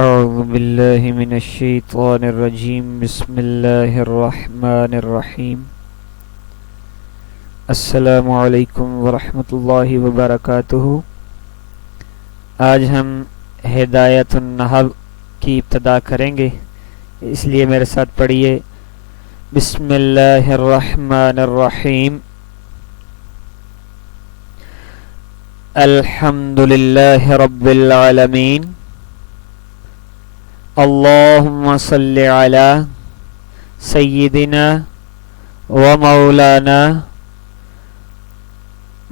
اعوذ باللہ من الشیطان الرجیم بسم اللہ الرحمن الرحیم السلام علیکم ورحمۃ اللہ وبرکاتہ۔ آج ہم ہدایت النحو کی ابتدا کریں گے، اس لیے میرے ساتھ پڑھیے بسم اللہ الرحمن الرحیم۔ الحمد للہ رب العالمین، اللہم صلی علی سیدنا و مولانا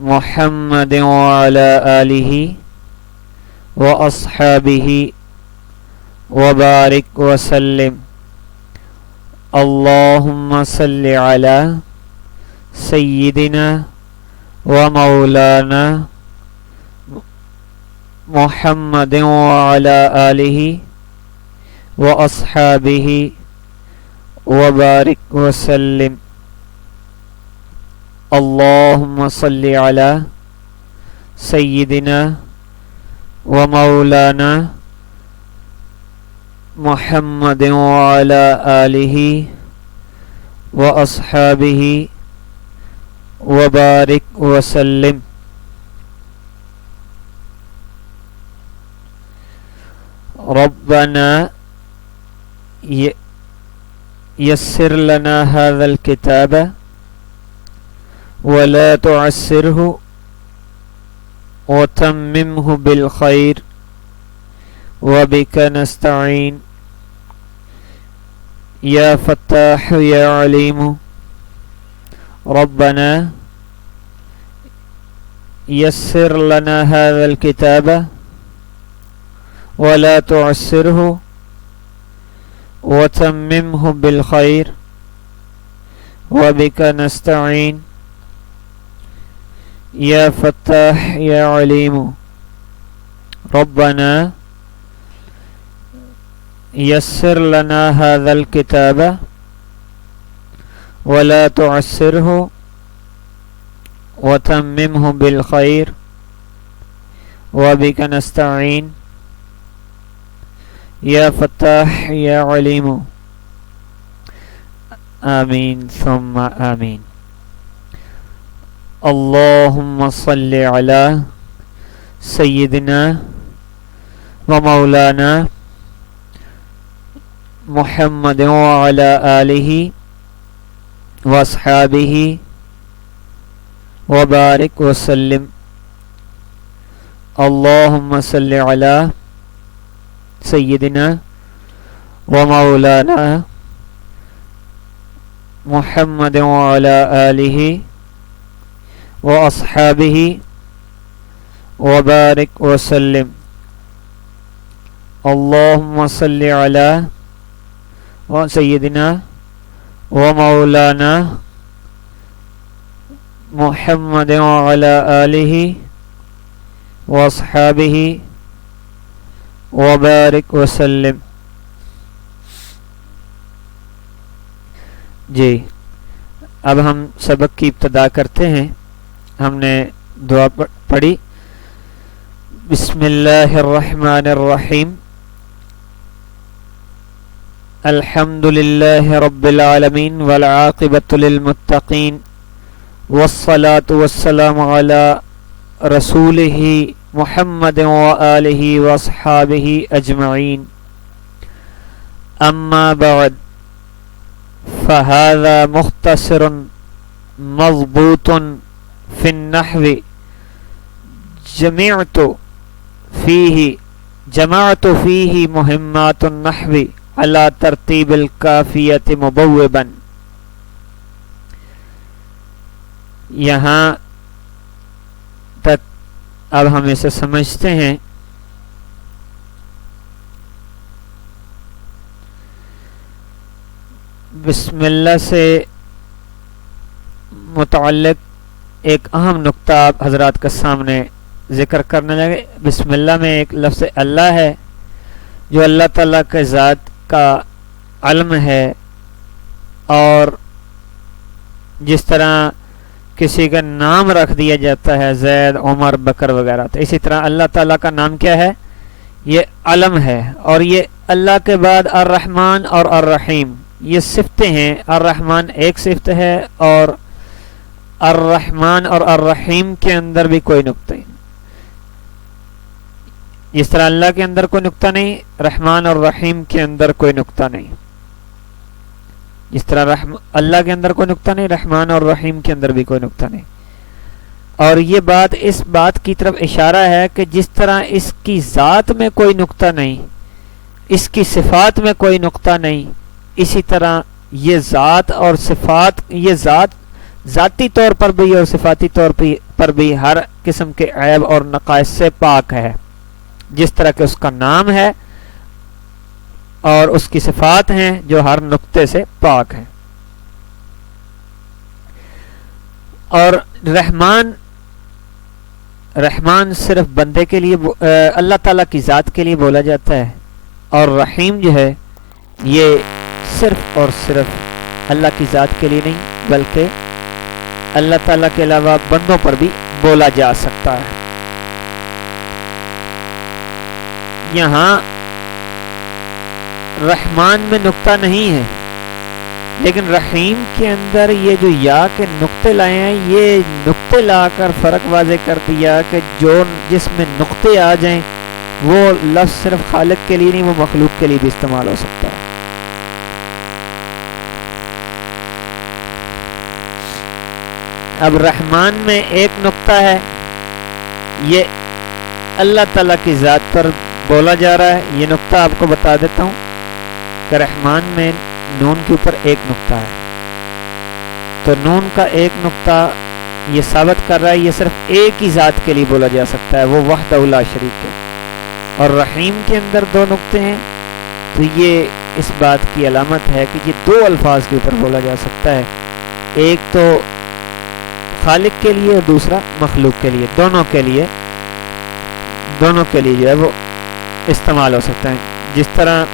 محمد وعلی آلہ و اصحابہ وبارک وسلم۔ اللہم صلی علی سیدنا و مولانا محمد وعلی آلہ وَأَصْحَابِهِ وَبَارِكْ وَسَلِّمْ۔ اللہم صلی علی سیدنا ومولانا محمد وعلی آلہ وَأَصْحَابِهِ وَبَارِكْ وَسَلِّمْ۔ ربنا یسر لنا هذا الكتاب ولا تعسره وتممه بالخير وبك نستعين يا فتاح يا عليم۔ ربنا یسر لنا هذا الكتاب ولا تعسره وتممه بالخير وبك نستعين يا فتاح يا عليم۔ ربنا يسر لنا هذا الكتاب ولا تعسره وتممه بالخير وبك نستعين یا فتاح یا علیم۔ آمین ثم آمین۔ اللہم صلی علی سیدنا و مولانا محمد وعلی آلہ واصحابہ وبارک وسلم۔ اللہم صلی علی سیدنا و مولانا محمد وعلی آلہ و اصحابہ وبارک وسلم۔ اللہم صلی علی سیدنا و مولانا محمد وعلی آلہ و اصحابہ وبارک وسلم۔ جی اب ہم سبق کی ابتدا کرتے ہیں۔ ہم نے دعا پڑھی بسم اللہ الرحمن الرحیم۔ الحمد للہ رب العالمین والعاقبۃ للمتقین والصلاة والسلام علی رسولہ محمد وآلہ واصحابہ اجمعین۔ اما بعد فهذا مختصر مضبوط في النحو جمعت فيه مهمات النحو على ترتیب الکافیۃ مبوبا۔ یہاں تک اب ہم اسے سمجھتے ہیں۔ بسم اللہ سے متعلق ایک اہم نقطہ آپ حضرات کے سامنے ذکر کرنے لگے۔ بسم اللہ میں ایک لفظ اللہ ہے جو اللہ تعالیٰ کے ذات کا علم ہے، اور جس طرح کسی کا نام رکھ دیا جاتا ہے زید، عمر، بکر وغیرہ، تو اسی طرح اللہ تعالیٰ کا نام کیا ہے؟ یہ علم ہے، اور یہ اللہ کے بعد الرحمن اور الرحیم یہ صفتیں ہیں. الرحمن ایک صفت ہے، اور الرحمن اور الرحیم کے اندر بھی کوئی نقطہ نہیں. جس طرح اللہ کے اندر کوئی نقطہ نہیں، رحمان اور رحیم کے اندر کوئی نقطہ نہیں. جس طرح اللہ کے اندر کوئی نقطہ نہیں، رحمان اور رحیم کے اندر بھی کوئی نقطہ نہیں. اور یہ بات اس بات کی طرف اشارہ ہے کہ جس طرح اس کی ذات میں کوئی نقطہ نہیں، اس کی صفات میں کوئی نقطہ نہیں، اسی طرح یہ ذات اور صفات، یہ ذات ذاتی طور پر بھی اور صفاتی طور پر بھی ہر قسم کے عیب اور نقائص سے پاک ہے. جس طرح کہ اس کا نام ہے اور اس کی صفات ہیں جو ہر نقطے سے پاک ہیں. اور رحمان صرف بندے کے لیے، اللہ تعالیٰ کی ذات کے لیے بولا جاتا ہے، اور رحیم جو ہے یہ صرف اور صرف اللہ کی ذات کے لیے نہیں بلکہ اللہ تعالیٰ کے علاوہ بندوں پر بھی بولا جا سکتا ہے. یہاں رحمان میں نقطہ نہیں ہے، لیکن رحیم کے اندر یہ جو یا کے نقطے لائے ہیں، یہ نقطے لا کر فرق واضح کر دیا کہ جو جس میں نقطے آ جائیں وہ لفظ صرف خالق کے لیے نہیں، وہ مخلوق کے لیے بھی استعمال ہو سکتا ہے. اب رحمان میں ایک نقطہ ہے، یہ اللہ تعالیٰ کی ذات پر بولا جا رہا ہے. یہ نقطہ آپ کو بتا دیتا ہوں کہ رحمان میں نون کے اوپر ایک نقطہ ہے، تو نون کا ایک نقطہ یہ ثابت کر رہا ہے یہ صرف ایک ہی ذات کے لیے بولا جا سکتا ہے، وہ وحدہ لا شریک ہے. اور رحیم کے اندر دو نقطے ہیں، تو یہ اس بات کی علامت ہے کہ یہ دو الفاظ کے اوپر بولا جا سکتا ہے، ایک تو خالق کے لیے اور دوسرا مخلوق کے لیے. دونوں کے لیے جو ہے وہ استعمال ہو سکتا ہے. جس طرح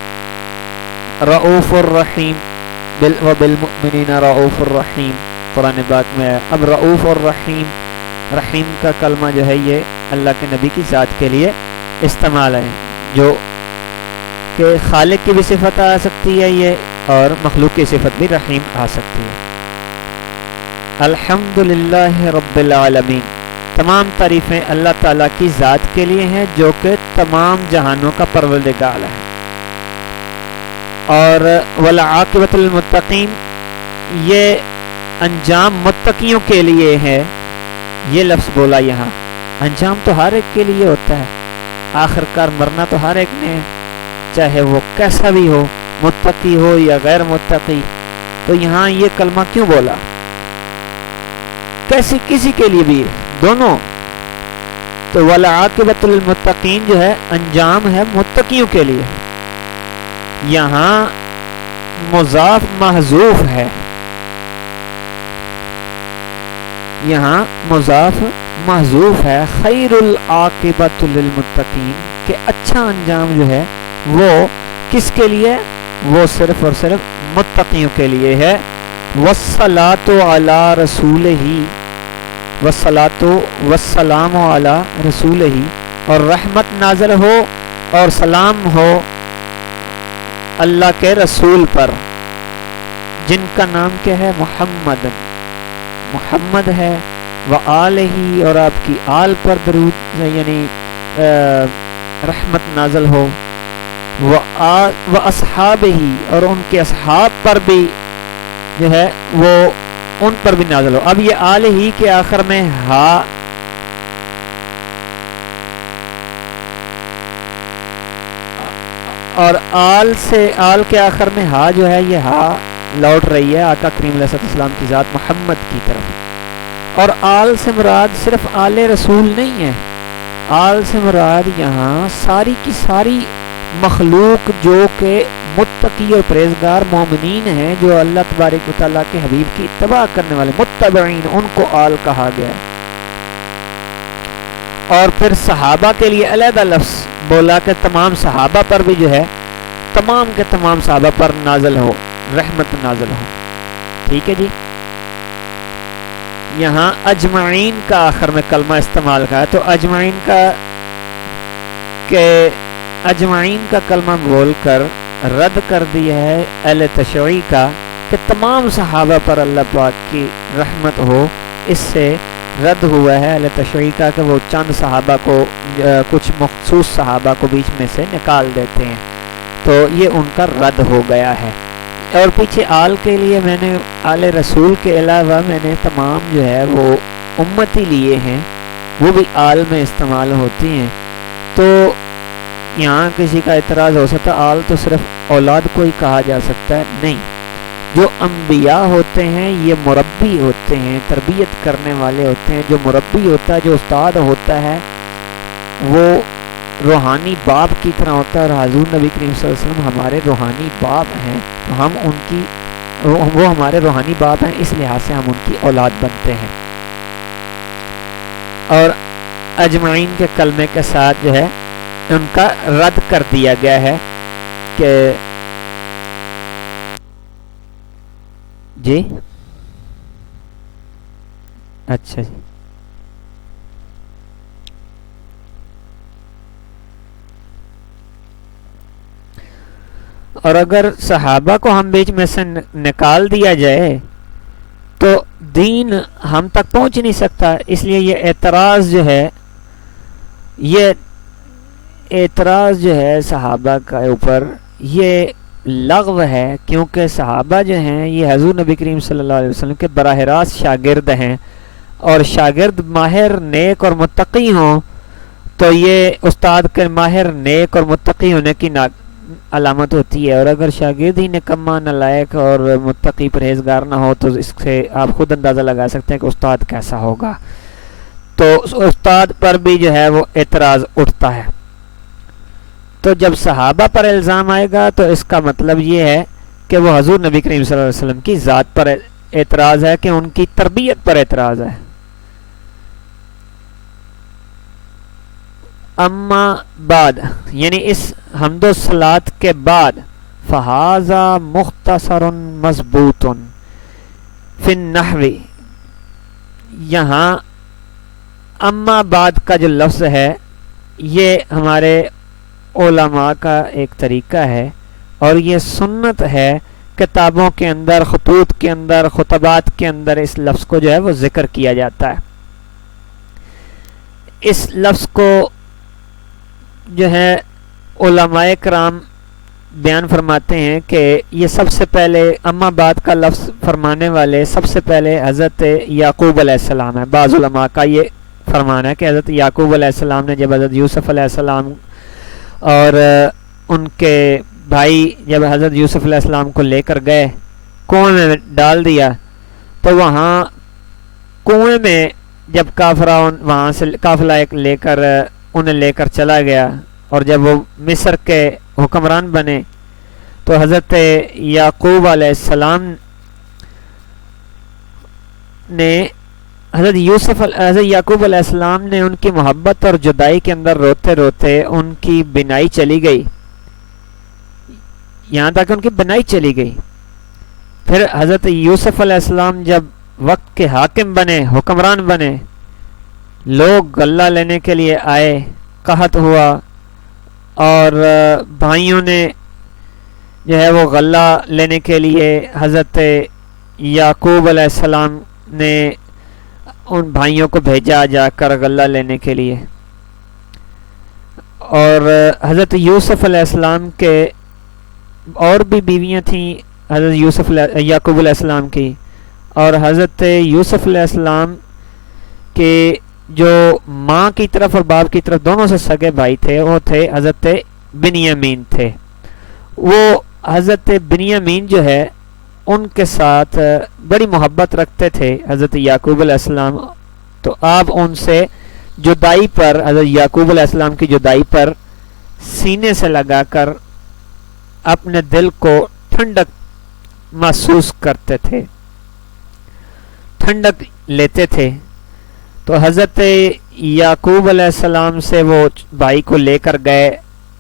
رؤوف الرحیم وبالمؤمنین رؤوف الرحیم قرآن پاک میں ہے. اب رؤوف اور رحیم کا کلمہ جو ہے یہ اللہ کے نبی کی ذات کے لیے استعمال ہے، جو کہ خالق کی بھی صفت آ سکتی ہے یہ، اور مخلوق کی صفت بھی رحیم آ سکتی ہے. الحمدللہ رب العالمین، تمام تعریفیں اللہ تعالیٰ کی ذات کے لیے ہیں جو کہ تمام جہانوں کا پروردگار ہے. اور والعاقبۃ للمتقین، یہ انجام متقیوں کے لیے ہے. یہ لفظ بولا یہاں، انجام تو ہر ایک کے لیے ہوتا ہے، آخر کار مرنا تو ہر ایک نے ہے، چاہے وہ کیسا بھی ہو، متقی ہو یا غیر متقی. تو یہاں یہ کلمہ کیوں بولا؟ کسی کے لیے بھی دونوں. تو والعاقبۃ للمتقین جو ہے انجام ہے متقیوں کے لیے. یہاں مضاف محذوف ہے، یہاں مضاف محذوف ہے. خیر العاقبۃ للمتقین، کہ اچھا انجام جو ہے وہ کس کے لیے؟ وہ صرف اور صرف متقیوں کے لیے ہے. والصلاۃ علی رسولہ، والصلاۃ والسلام علی رسولہ، اور رحمت نازل ہو اور سلام ہو اللہ کے رسول پر، جن کا نام کیا ہے؟ محمد ہے. وآلہ، اور آپ کی آل پر درود یعنی رحمت نازل ہو. وأصحابہ، اور ان کے اصحاب پر بھی جو ہے وہ ان پر بھی نازل ہو. اب یہ آل ہی کے آخر میں ہا، اور آل کے آخر میں ہا جو ہے یہ ہا لوٹ رہی ہے آقا کریم علیہ السلام کی ذات محمد کی طرف. اور آل سے مراد صرف آل رسول نہیں ہے، آل سے مراد یہاں ساری کی ساری مخلوق جو کہ متقی اور پرہیزگار مومنین ہیں، جو اللہ تبارک و تعالیٰ کے حبیب کی اتباع کرنے والے متبعین، ان کو آل کہا گیا ہے. اور پھر صحابہ کے لیے علیحدہ لفظ بولا کہ تمام صحابہ پر بھی جو ہے تمام کے تمام صحابہ پر نازل ہو، رحمت نازل ہو. ٹھیک ہے جی. یہاں اجمعین کا آخر میں کلمہ استعمال کا ہے، تو اجمعین کا کہ اجمعین کا کلمہ بول کر رد کر دیا ہے اہل تشیع کا کہ تمام صحابہ پر اللہ پاک کی رحمت ہو، اس سے رد ہوا ہے اہل تشیع کا کہ وہ چند صحابہ کو کچھ مخصوص صحابہ کو بیچ میں سے نکال دیتے ہیں، تو یہ ان کا رد ہو گیا ہے۔ اور پیچھے آل کے لیے میں نے آل رسول کے علاوہ میں نے تمام جو ہے وہ امتی لیے ہیں، وہ بھی آل میں استعمال ہوتی ہیں۔ تو یہاں کسی کا اعتراض ہو سکتا ہے آل تو صرف اولاد کو ہی کہا جا سکتا ہے، نہیں، جو انبیاء ہوتے ہیں یہ مربی ہوتے ہیں، تربیت کرنے والے ہوتے ہیں۔ جو مربی ہوتا ہے، جو استاد ہوتا ہے، وہ روحانی باپ کی طرح ہوتا ہے، اور حضور نبی کریم صلی اللہ علیہ وسلم ہمارے روحانی باپ ہیں، تو ہم ان کی وہ ہمارے روحانی باپ ہیں، اس لحاظ سے ہم ان کی اولاد بنتے ہیں۔ اور اجمعین کے کلمے کے ساتھ جو ہے ان کا رد کر دیا گیا ہے کہ جی اچھا جی اور اگر صحابہ کو ہم بیچ میں سے نکال دیا جائے تو دین ہم تک پہنچ نہیں سکتا، اس لیے یہ اعتراض جو ہے صحابہ کا اوپر یہ لغو ہے، کیونکہ صحابہ جو ہیں یہ حضور نبی کریم صلی اللہ علیہ وسلم کے براہ راست شاگرد ہیں، اور شاگرد ماہر نیک اور متقی ہوں تو یہ استاد کے ماہر نیک اور متقی ہونے کی علامت ہوتی ہے، اور اگر شاگرد ہی نکما نالائق اور متقی پرہیزگار نہ ہو تو اس سے آپ خود اندازہ لگا سکتے ہیں کہ استاد کیسا ہوگا۔ تو استاد پر بھی جو ہے وہ اعتراض اٹھتا ہے۔ تو جب صحابہ پر الزام آئے گا تو اس کا مطلب یہ ہے کہ وہ حضور نبی کریم صلی اللہ علیہ وسلم کی ذات پر اعتراض ہے، کہ ان کی تربیت پر اعتراض ہے۔ اما بعد یعنی اس حمد و صلات کے بعد فہذا مختصر مضبوط فی النحو، یہاں اما بعد کا جو لفظ ہے یہ ہمارے علماء کا ایک طریقہ ہے، اور یہ سنت ہے کتابوں کے اندر، خطوط کے اندر، خطبات کے اندر اس لفظ کو جو ہے وہ ذکر کیا جاتا ہے۔ اس لفظ کو جو ہے علماء کرام بیان فرماتے ہیں کہ یہ سب سے پہلے اما بعد کا لفظ فرمانے والے سب سے پہلے حضرت یعقوب علیہ السلام ہے۔ بعض علماء کا یہ فرمانا ہے کہ حضرت یعقوب علیہ السلام نے جب حضرت یوسف علیہ السلام اور ان کے بھائی جب حضرت یوسف علیہ السلام کو لے کر گئے کنویں میں ڈال دیا، تو وہاں کنویں میں جب وہاں سے قافلہ لے کر انہیں لے کر چلا گیا، اور جب وہ مصر کے حکمران بنے تو حضرت یعقوب علیہ السلام نے حضرت یعقوب علیہ السلام نے ان کی محبت اور جدائی کے اندر روتے روتے ان کی بینائی چلی گئی، یہاں تک ان کی بینائی چلی گئی۔ پھر حضرت یوسف علیہ السلام جب وقت کے حاکم بنے، حکمران بنے، لوگ غلہ لینے کے لیے آئے، قحط ہوا، اور بھائیوں نے جو ہے وہ غلہ لینے کے لیے حضرت یعقوب علیہ السلام نے ان بھائیوں کو بھیجا جا کر غلہ لینے کے لیے، اور حضرت یوسف علیہ السلام کے اور بھی بیویاں تھیں حضرت یعقوب علیہ السلام کی، اور حضرت یوسف علیہ السلام کے جو ماں کی طرف اور باپ کی طرف دونوں سے سگے بھائی تھے وہ تھے حضرت بنیامین تھے۔ وہ حضرت بنیامین جو ہے ان کے ساتھ بڑی محبت رکھتے تھے حضرت یعقوب علیہ السلام، تو آپ ان سے جدائی پر، حضرت یعقوب علیہ السلام کی جدائی پر سینے سے لگا کر اپنے دل کو ٹھنڈک محسوس کرتے تھے، ٹھنڈک لیتے تھے۔ تو حضرت یعقوب علیہ السلام سے وہ بھائی کو لے کر گئے،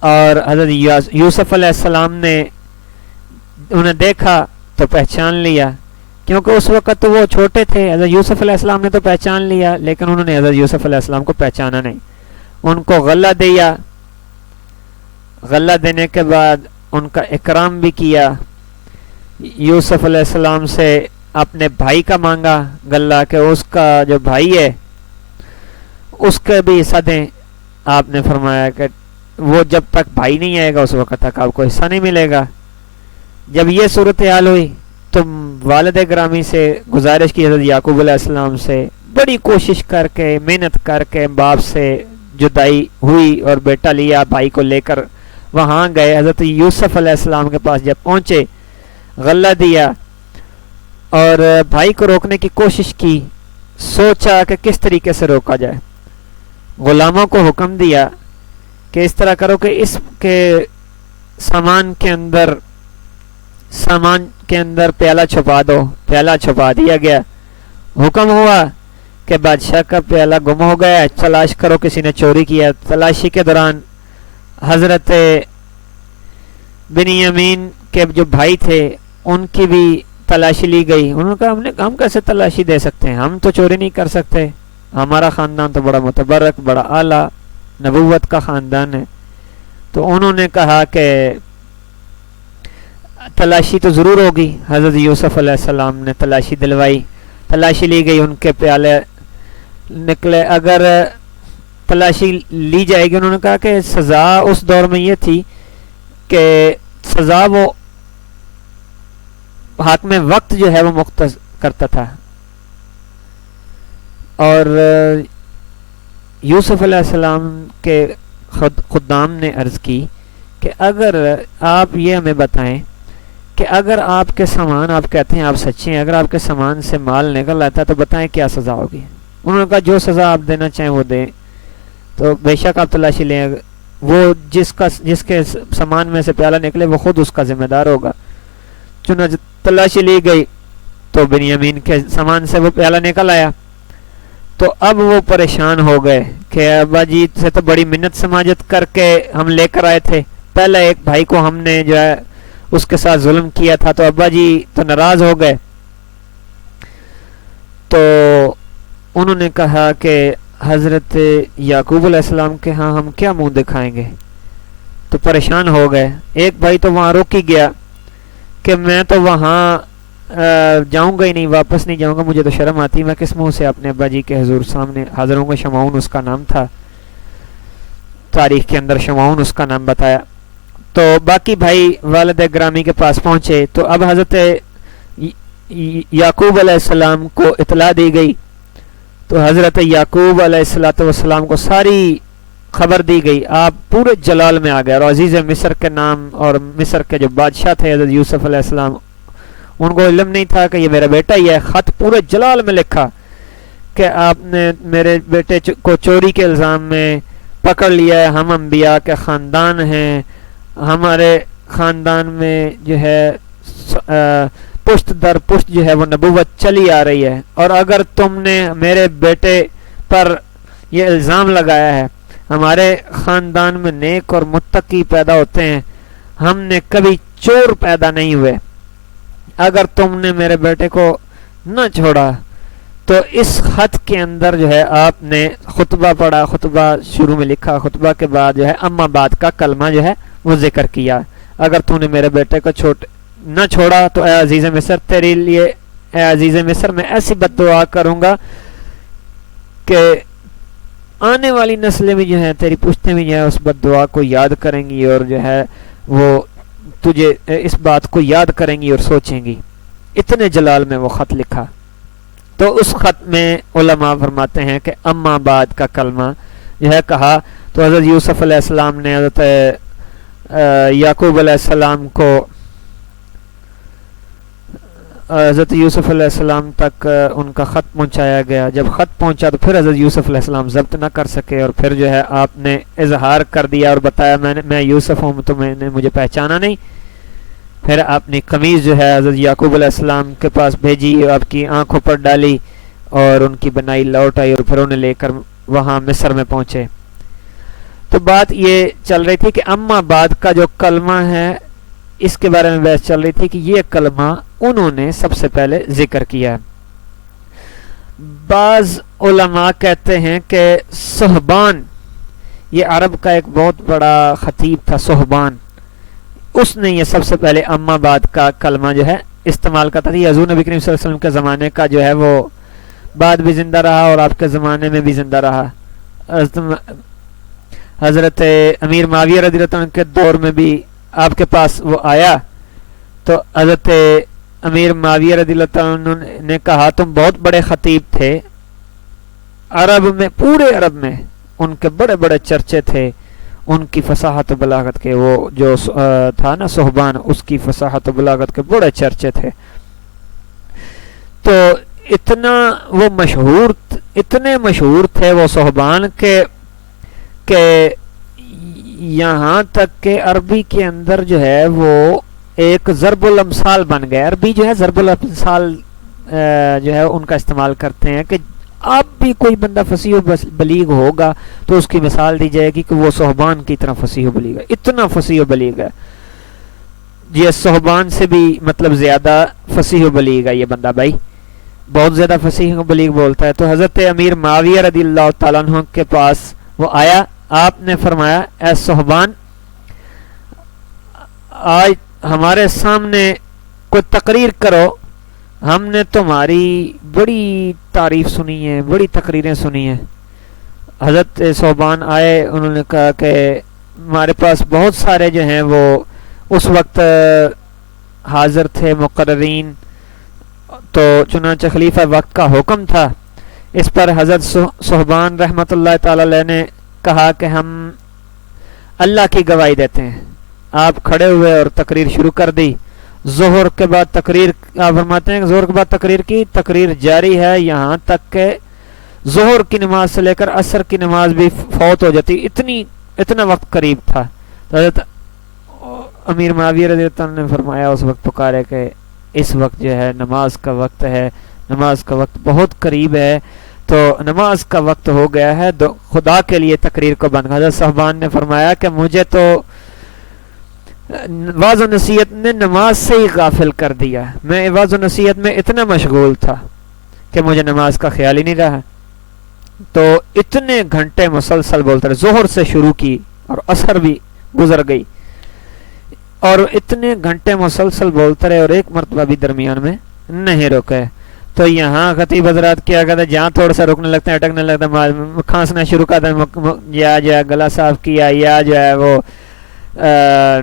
اور حضرت یوسف علیہ السلام نے انہیں دیکھا تو پہچان لیا، کیونکہ اس وقت تو وہ چھوٹے تھے۔ حضرت یوسف علیہ السلام نے تو پہچان لیا، لیکن انہوں نے حضرت یوسف علیہ السلام کو پہچانا نہیں۔ ان کو غلہ دیا، غلہ دینے کے بعد ان کا اکرام بھی کیا. یوسف علیہ السلام سے اپنے بھائی کا مانگا غلہ کہ اس کا جو بھائی ہے اس کے بھی حصہ دیں. آپ نے فرمایا کہ وہ جب تک بھائی نہیں آئے گا اس وقت تک آپ کو حصہ نہیں ملے گا. جب یہ صورتحال ہوئی تو والد گرامی سے گزارش کی حضرت یعقوب علیہ السلام سے, بڑی کوشش کر کے محنت کر کے باپ سے جدائی ہوئی اور بیٹا لیا, بھائی کو لے کر وہاں گئے. حضرت یوسف علیہ السلام کے پاس جب پہنچے, غلہ دیا اور بھائی کو روکنے کی کوشش کی, سوچا کہ کس طریقے سے روکا جائے. غلاموں کو حکم دیا کہ اس طرح کرو کہ اس کے سامان کے اندر پیالہ چھپا دو. پیالہ چھپا دیا گیا. حکم ہوا کہ بادشاہ کا پیالہ گم ہو گیا ہے, تلاش کرو کسی نے چوری کیا. تلاشی کے دوران حضرت بنیامین کے جو بھائی تھے ان کی بھی تلاشی لی گئی. انہوں نے کہا ہم کیسے تلاشی دے سکتے ہیں, ہم تو چوری نہیں کر سکتے, ہمارا خاندان تو بڑا متبرک بڑا اعلیٰ نبوت کا خاندان ہے. تو انہوں نے کہا کہ تلاشی تو ضرور ہوگی. حضرت یوسف علیہ السلام نے تلاشی دلوائی, تلاشی لی گئی, ان کے پیالے نکلے. اگر تلاشی لی جائے گی, انہوں نے کہا کہ سزا اس دور میں یہ تھی کہ سزا وہ حاکم وقت جو ہے وہ مختص کرتا تھا. اور یوسف علیہ السلام کے خدام نے عرض کی کہ اگر آپ یہ ہمیں بتائیں کہ اگر آپ کے سامان, آپ کہتے ہیں آپ سچے ہیں, اگر آپ کے سامان سے مال نکل آتا ہے تو بتائیں کیا سزا ہوگی. انہوں نے کہا جو سزا آپ دینا چاہیں وہ دیں, تو بے شک آپ تلاشی لیں, وہ جس کے سامان میں سے پیالہ نکلے وہ خود اس کا ذمہ دار ہوگا. چنانچہ تلاشی لی گئی تو بنیامین کے سامان سے وہ پیالہ نکل آیا. تو اب وہ پریشان ہو گئے کہ ابا جی سے تو بڑی منت سماجت کر کے ہم لے کر آئے تھے, پہلے ایک بھائی کو ہم نے جو ہے اس کے ساتھ ظلم کیا تھا, تو ابا جی تو ناراض ہو گئے. تو انہوں نے کہا کہ حضرت یعقوب علیہ السلام کے ہاں ہم کیا منہ دکھائیں گے. تو پریشان ہو گئے. ایک بھائی تو وہاں رک ہی گیا کہ میں تو وہاں جاؤں گا ہی نہیں, واپس نہیں جاؤں گا, مجھے تو شرم آتی, میں کس منہ سے اپنے ابا جی کے حضور سامنے حاضر ہوں گا. شمعون اس کا نام تھا, تاریخ کے اندر شمعون اس کا نام بتایا. تو باقی بھائی والد گرامی کے پاس پہنچے تو اب حضرت یعقوب علیہ السلام کو اطلاع دی گئی. تو حضرت یعقوب علیہ السلام کو ساری خبر دی گئی. آپ پورے جلال میں آ گئے, اور عزیز مصر کے نام اور مصر کے جو بادشاہ تھے حضرت یوسف علیہ السلام, ان کو علم نہیں تھا کہ یہ میرا بیٹا ہی ہے. خط پورے جلال میں لکھا کہ آپ نے میرے بیٹے کو چوری کے الزام میں پکڑ لیا ہے, ہم انبیاء کے خاندان ہیں, ہمارے خاندان میں جو ہے پشت در پشت جو ہے وہ نبوت چلی آ رہی ہے, اور اگر تم نے میرے بیٹے پر یہ الزام لگایا ہے, ہمارے خاندان میں نیک اور متقی پیدا ہوتے ہیں, ہم نے کبھی چور پیدا نہیں ہوئے, اگر تم نے میرے بیٹے کو نہ چھوڑا. تو اس خط کے اندر جو ہے آپ نے خطبہ پڑھا, خطبہ شروع میں لکھا, خطبہ کے بعد جو ہے اما بعد کا کلمہ جو ہے وہ ذکر کیا. اگر تم نے میرے بیٹے کو نہ چھوڑا تو اے عزیز مصر, تیرے لیے اے عزیز مصر میں ایسی بد دعا کروں گا کہ آنے والی نسلیں بھی جو ہیں, تیری پشتیں بھی جو ہے اس بد دعا کو یاد کریں گی, اور جو ہے وہ تجھے اس بات کو یاد کریں گی اور سوچیں گی. اتنے جلال میں وہ خط لکھا. تو اس خط میں علماء فرماتے ہیں کہ اما بعد کا کلمہ جو ہے کہا. تو حضرت یوسف علیہ السلام نے حضرت یعقوب علیہ السلام کو, حضرت یوسف علیہ السلام تک ان کا خط پہنچایا گیا. جب خط پہنچا تو پھر حضرت یوسف علیہ السلام ضبط نہ کر سکے, اور پھر جو ہے آپ نے اظہار کر دیا اور بتایا میں یوسف ہوں, تو میں نے مجھے پہچانا نہیں. پھر اپنی قمیض جو ہے حضرت یعقوب علیہ السلام کے پاس بھیجی, آپ کی آنکھوں پر ڈالی اور ان کی بنائی لوٹ آئی, اور پھر انہیں لے کر وہاں مصر میں پہنچے. تو بات یہ چل رہی تھی کہ اما بعد کا جو کلمہ ہے اس کے بارے میں بحث چل رہی تھی کہ یہ کلمہ انہوں نے سب سے پہلے ذکر کیا ہے. بعض علماء کہتے ہیں کہ صہبان یہ عرب کا ایک بہت بڑا خطیب تھا صہبان، اس نے یہ سب سے پہلے اما بعد کا کلمہ جو ہے استعمال کرتا تھا. یہ حضور نبی کریم صلی اللہ علیہ وسلم کے زمانے کا جو ہے وہ بعد بھی زندہ رہا اور آپ کے زمانے میں بھی زندہ رہا. حضرت امیر معاویہ رضی اللہ عنہ کے دور میں بھی آپ کے پاس وہ آیا تو حضرت امیر معاویہ رضی اللہ عنہ نے کہا تم بہت بڑے خطیب تھے عرب میں، پورے عرب میں ان کے بڑے بڑے چرچے تھے، ان کی فصاحت و بلاغت کے، وہ جو تھا نا صہبان، اس کی فصاحت و بلاغت کے بڑے چرچے تھے. تو اتنا وہ مشہور، اتنے مشہور تھے وہ صہبان کہ یہاں تک کہ عربی کے اندر جو ہے وہ ایک ضرب الامثال بن گئے. عربی جو ہے ضرب الامثال جو ہے ان کا استعمال کرتے ہیں کہ اب بھی کوئی بندہ فصیح و بلیغ ہوگا تو اس کی مثال دی جائے گی کہ وہ صہبان کی طرح فصیح و بلیغ ہے، اتنا فصیح و بلیغ ہے. یہ صہبان سے بھی مطلب زیادہ فصیح و بلیغ ہے یہ بندہ، بھائی بہت زیادہ فصیح و بلیغ بولتا ہے. تو حضرت امیر معاویہ رضی اللہ تعالیٰ عنہ کے پاس وہ آیا، آپ نے فرمایا اے صہبان آج ہمارے سامنے کوئی تقریر کرو، ہم نے تمہاری بڑی تعریف سنی ہے، بڑی تقریریں سنی ہیں. حضرت صہبان آئے، انہوں نے کہا کہ ہمارے پاس بہت سارے جو ہیں وہ اس وقت حاضر تھے مقررین، تو چنانچہ خلیفہ وقت کا حکم تھا. اس پر حضرت صہبان رحمۃ اللہ تعالی علیہ نے کہا کہ ہم اللہ کی گواہی دیتے ہیں. آپ کھڑے ہوئے اور تقریر شروع کر دی. ظہر کے بعد تقریر، آپ فرماتے ہیں کہ ظہر کے بعد تقریر کی، تقریر جاری ہے یہاں تک کہ ظہر کی نماز سے لے کر عصر کی نماز بھی فوت ہو جاتی، اتنا وقت قریب تھا. تو حضرت امیر معاویہ رضی اللہ عنہ نے فرمایا اس وقت پکارے کہ اس وقت جو ہے نماز کا وقت ہے، نماز کا وقت بہت قریب ہے، تو نماز کا وقت ہو گیا ہے، خدا کے لیے تقریر کو بند. حضرت صہبان نے فرمایا کہ مجھے تو واعظ و نصیحت نے نماز سے ہی غافل کر دیا، میں واعظ و نصیحت میں اتنا مشغول تھا کہ مجھے نماز کا خیال ہی نہیں رہا. تو اتنے گھنٹے مسلسل بولتے رہے، ظہر سے شروع کی اور عصر بھی گزر گئی اور اتنے گھنٹے مسلسل بولتے رہے اور ایک مرتبہ بھی درمیان میں نہیں رکے. تو یہاں خطیب حضرات کیا کہتے ہیں، جہاں تھوڑا سا رکنے لگتے ہیں، اٹکنے لگتے ہیں، کھانسنا شروع کرتے ہیں، یا جو ہے گلا صاف کیا یا جو ہے وہ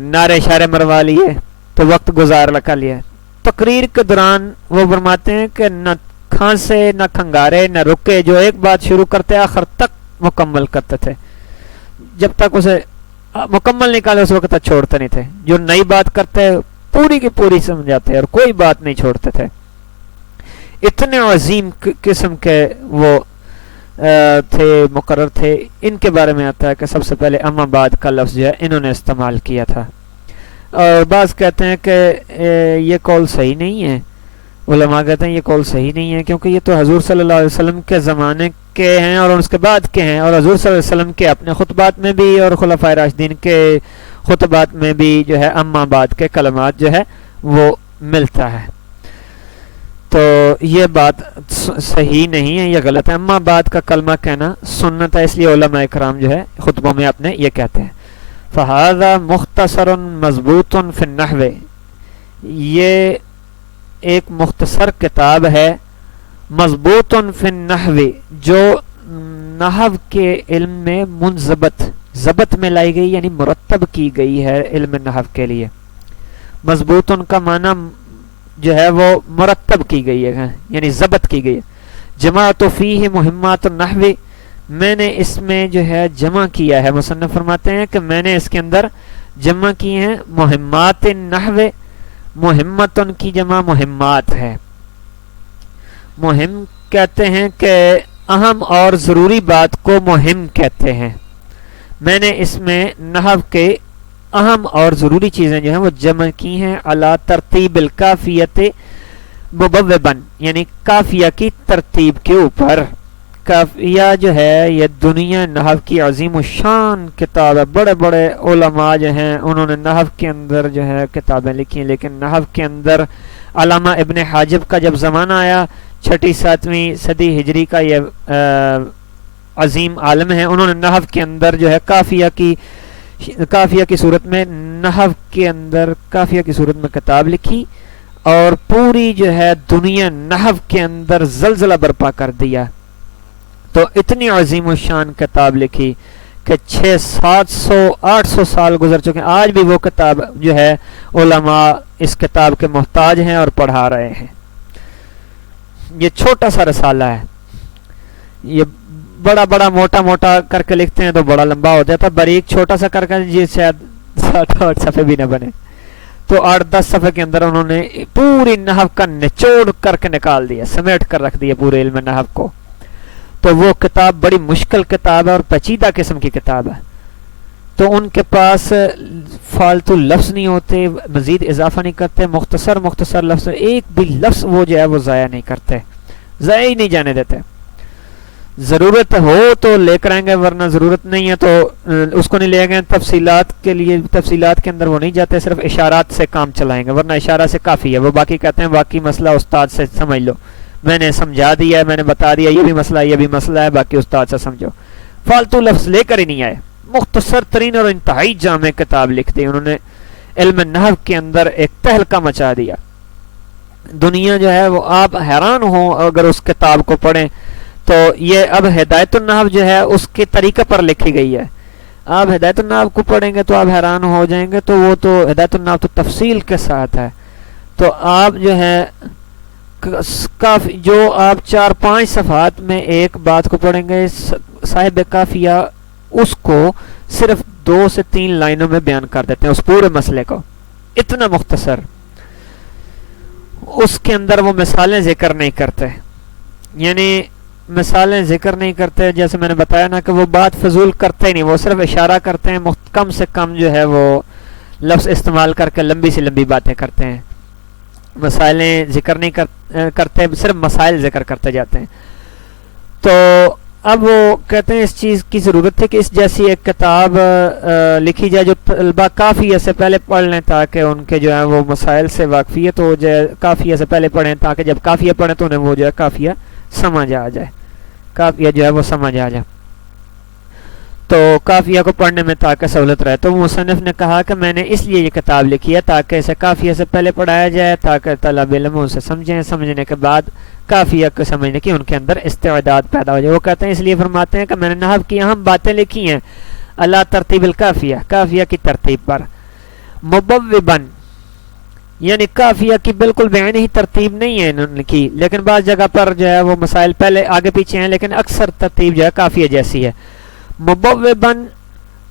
نعرے شارے مروا لیے تو وقت گزار لکھا لیا. تقریر کے دوران وہ فرماتے ہیں کہ نہ کھانسے نہ کھنگارے نہ رکے، جو ایک بات شروع کرتے آخر تک مکمل کرتے تھے، جب تک اسے مکمل نکالے اس وقت تک چھوڑتے نہیں تھے. جو نئی بات کرتے پوری کی پوری سمجھاتے اور کوئی بات نہیں چھوڑتے تھے. اتنے عظیم قسم کے وہ تھے، مقرر تھے. ان کے بارے میں آتا ہے کہ سب سے پہلے اما بعد کا لفظ جو ہے انہوں نے استعمال کیا تھا. اور بعض کہتے ہیں کہ یہ قول صحیح نہیں ہے، علماء کہتے ہیں یہ قول صحیح نہیں ہے کیونکہ یہ تو حضور صلی اللہ علیہ وسلم کے زمانے کے ہیں اور اس کے بعد کے ہیں، اور حضور صلی اللہ علیہ وسلم کے اپنے خطبات میں بھی اور خلفائے راشدین کے خطبات میں بھی جو ہے اما بعد کے کلمات جو ہے وہ ملتا ہے. تو یہ بات صحیح نہیں ہے، یہ غلط ہے. اما بعد کا کلمہ کہنا سنت ہے، اس لیے علماء اکرام جو ہے خطبوں میں اپنے یہ کہتے ہیں. فہذا مختصر مضبوط فی النحو، یہ ایک مختصر کتاب ہے، مضبوط فی النحو، جو نحو کے علم میں ضبط میں لائی گئی، یعنی مرتب کی گئی ہے علم نحو کے لیے. مضبوط کا معنی جو ہے وہ مرتب کی گئی ہے، یعنی ضبط کی گئی ہے. جماعت فیہ مہمات النحو، میں نے اس میں جو ہے جمع کیا ہے. مصنف فرماتے ہیں کہ میں نے اس کے اندر جمع کی ہیں مہمات النحو. مہمتن کی جمع مہمات ہے. مہم کہتے ہیں کہ اہم اور ضروری بات کو مہم کہتے ہیں. میں نے اس میں نحو کے اہم اور ضروری چیزیں جو ہیں وہ جمع کی ہیں علی ترتیب الکافیت مبوباً، یعنی کافیہ کی ترتیب کے اوپر. کافیہ جو ہے یہ دنیا نحو کی عظیم الشان کتاب ہے. بڑے بڑے علماء جو ہیں انہوں نے نحو کے اندر جو ہے کتابیں لکھی ہیں، لیکن نحو کے اندر علامہ ابن حاجب کا جب زمانہ آیا 6 7ویں صدی ہجری کا، یہ عظیم عالم ہیں. انہوں نے نحو کے اندر جو ہے کافیہ کی صورت میں نحو کے اندر کافیہ کی صورت میں کتاب لکھی اور پوری جو ہے دنیا نحو کے اندر زلزلہ برپا کر دیا. تو اتنی عظیم الشان کتاب لکھی کہ 600-700-800 سال گزر چکے ہیں. آج بھی وہ کتاب جو ہے علماء اس کتاب کے محتاج ہیں اور پڑھا رہے ہیں. یہ چھوٹا سا رسالہ ہے. یہ بڑا موٹا کر کے لکھتے ہیں تو بڑا لمبا ہو جاتا ہے. باریک چھوٹا سا کر کے یہ شاید 7-8 صفحے بھی نہ بنے. تو 8-10 صفحے کے اندر انہوں نے پوری نحو کا نچوڑ کر کے نکال دیا, سمیٹ کر رکھ دیا پورے علم نحو کو. تو وہ کتاب بڑی مشکل کتاب ہے اور پیچیدہ قسم کی کتاب ہے. تو ان کے پاس فالتو لفظ نہیں ہوتے, مزید اضافہ نہیں کرتے, مختصر لفظ, ایک بھی لفظ وہ جو ہے وہ ضائع نہیں کرتے, ضائع ہی نہیں جانے دیتے. ضرورت ہو تو لے کر آئیں گے, ورنہ ضرورت نہیں ہے تو اس کو نہیں لے گئے. تفصیلات کے اندر وہ نہیں جاتے, صرف اشارات سے کام چلائیں گے, ورنہ اشارہ سے کافی ہے. وہ باقی کہتے ہیں باقی مسئلہ استاد سے سمجھ لو, میں نے سمجھا دیا ہے, میں نے بتا دیا یہ بھی مسئلہ ہے, باقی استاد سے سمجھو. فالتو لفظ لے کر ہی نہیں آئے. مختصر ترین اور انتہائی جامع کتاب لکھ دی انہوں نے. علم نحو کے اندر ایک تہلکہ مچا دیا. دنیا جو ہے وہ آپ حیران ہوں اگر اس کتاب کو پڑھیں. تو یہ اب ہدایت النحو جو ہے اس کے طریقہ پر لکھی گئی ہے. آپ ہدایت النحو کو پڑھیں گے تو آپ حیران ہو جائیں گے. تو وہ تو ہدایت النحو تو تفصیل کے ساتھ ہے. تو آپ جو ہے کافی جو آپ 4-5 صفحات میں ایک بات کو پڑھیں گے, صاحب کافیہ اس کو صرف 2 سے 3 لائنوں میں بیان کر دیتے ہیں اس پورے مسئلے کو, اتنا مختصر. اس کے اندر وہ مثالیں ذکر نہیں کرتے, یعنی مثالیں ذکر نہیں کرتے. جیسے میں نے بتایا نا کہ وہ بات فضول کرتے ہی نہیں, وہ صرف اشارہ کرتے ہیں, کم سے کم جو ہے وہ لفظ استعمال کر کے لمبی سے لمبی باتیں کرتے ہیں. مسائلیں ذکر نہیں کرتے, صرف مسائل ذکر کرتے جاتے ہیں. تو اب وہ کہتے ہیں اس چیز کی ضرورت ہے کہ اس جیسی ایک کتاب لکھی جائے جو طلبہ کافیہ سے پہلے پڑھ لیں تاکہ ان کے جو ہے وہ مسائل سے واقفیت ہو جائے. کافیہ سے پہلے پڑھیں تاکہ جب کافیہ پڑھیں تو انہیں وہ جو ہے کافیہ سمجھ آ جائے, کافیہ جو ہے وہ سمجھ آ جائے. تو کافیہ کو پڑھنے میں تاکہ سہولت رہے. تو مصنف نے کہا کہ میں نے اس لیے یہ کتاب لکھی ہے تاکہ اسے کافیہ سے پہلے پڑھایا جائے تاکہ طلب علم اسے سمجھیں, سمجھنے کے بعد کافیہ کو سمجھنے کی ان کے اندر استعداد پیدا ہو جائے. وہ کہتے ہیں اس لیے فرماتے ہیں کہ میں نے نحو کی اہم باتیں لکھی ہیں اللہ ترتیب الکافیہ, کافیہ کی ترتیب پر. مبوباً یعنی کافیہ کی بالکل بعینی ہی ترتیب نہیں ہے انہوں نے کی, لیکن بعض جگہ پر جو ہے وہ مسائل پہلے آگے پیچھے ہیں, لیکن اکثر ترتیب جو ہے کافیہ جیسی ہے. مبوباً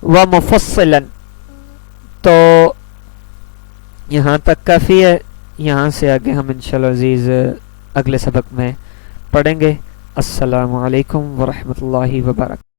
و مفصلاً, تو یہاں تک کافی ہے. یہاں سے آگے ہم انشاءاللہ عزیز اگلے سبق میں پڑھیں گے. السلام علیکم ورحمۃ اللہ وبرکاتہ.